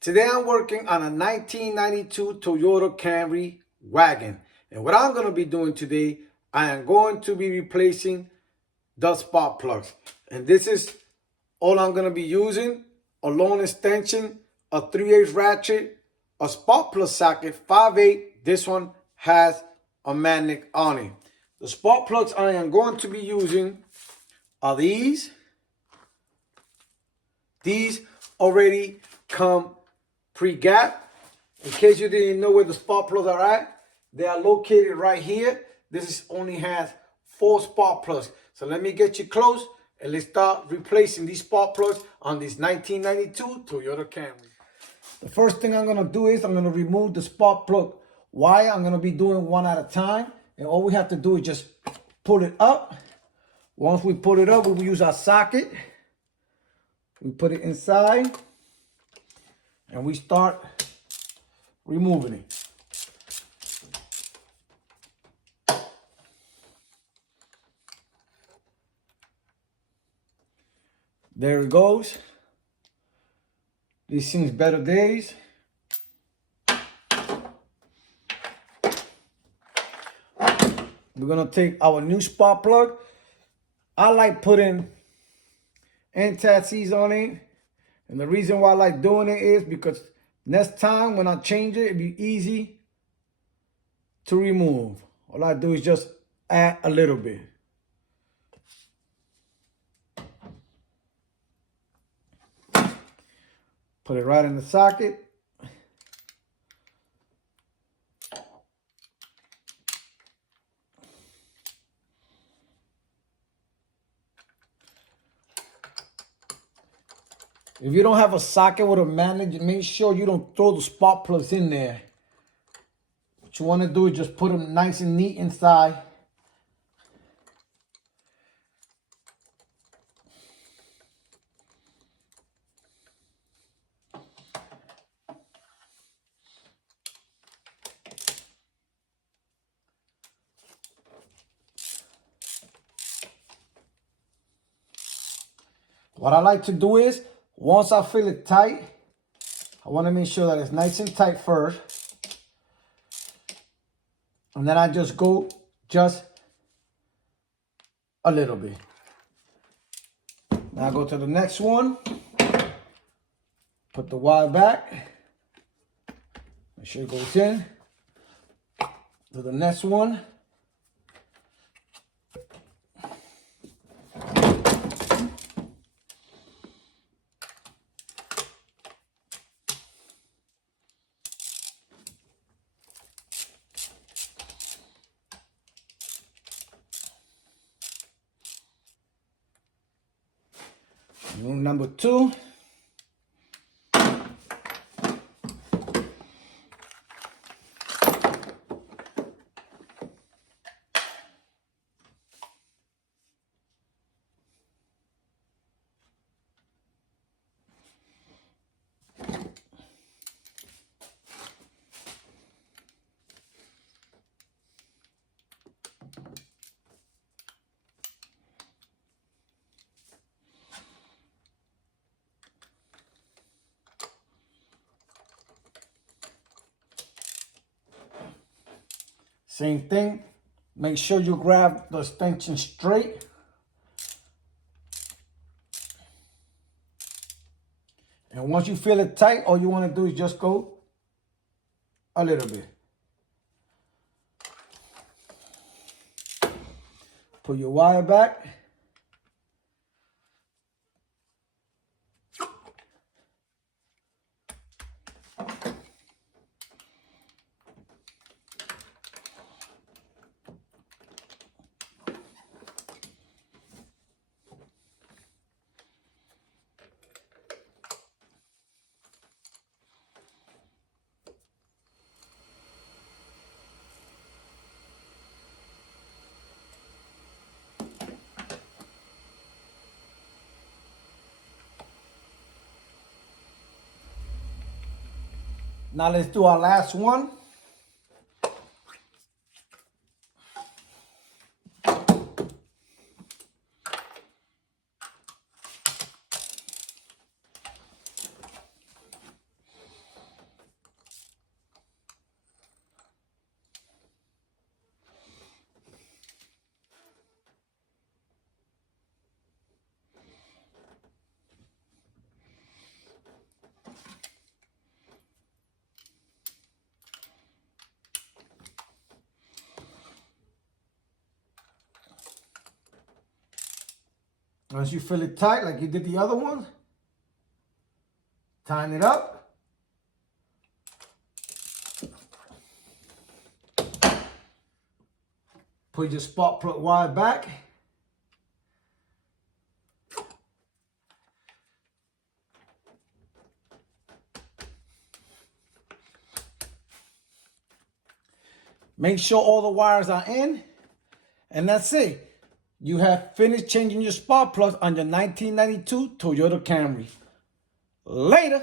Today I'm working on a 1992 Toyota Camry Wagon. And what I'm going to be doing today, I am going to be replacing the spark plugs. And this is all I'm going to be using: a long extension, a 3/8 ratchet, a spark plug socket, 5/8. This one has a magnet on it. The spark plugs I am going to be using are these. These already come pre-gap. In case you didn't know where the spark plugs are at, they are located right here. This only has 4 spark plugs. So let me get you close and let's start replacing these spark plugs on this 1992 Toyota Camry. The first thing I'm going to do is I'm going to remove the spark plug wire. I'm going to be doing one at a time. And all we have to do is just pull it up. Once we pull it up, we will use our socket. We put it inside and we start removing it. There it goes. These things better days. We're gonna take our new spark plug. I like putting anti-seize on it. And the reason why I like doing it is because next time when I change it, it'll be easy to remove. All I do is just add a little bit. Put it right in the socket. If you don't have a socket with a magnet, make sure you don't throw the spark plugs in there. What you want to do is just put them nice and neat inside. What I like to do is, once I feel it tight, I want to make sure that it's nice and tight first. And then I just go just a little bit. Now I go to the next one. Put the wire back. Make sure it goes in. To the next one. Number 2. Same thing. Make sure you grab the extension straight. And once you feel it tight, all you want to do is just go a little bit. Put your wire back. Now let's do our last one. Once you feel it tight like you did the other one, tighten it up. Put your spark plug wire back. Make sure all the wires are in. And that's it. You have finished changing your spark plugs on your 1992 Toyota Camry. Later.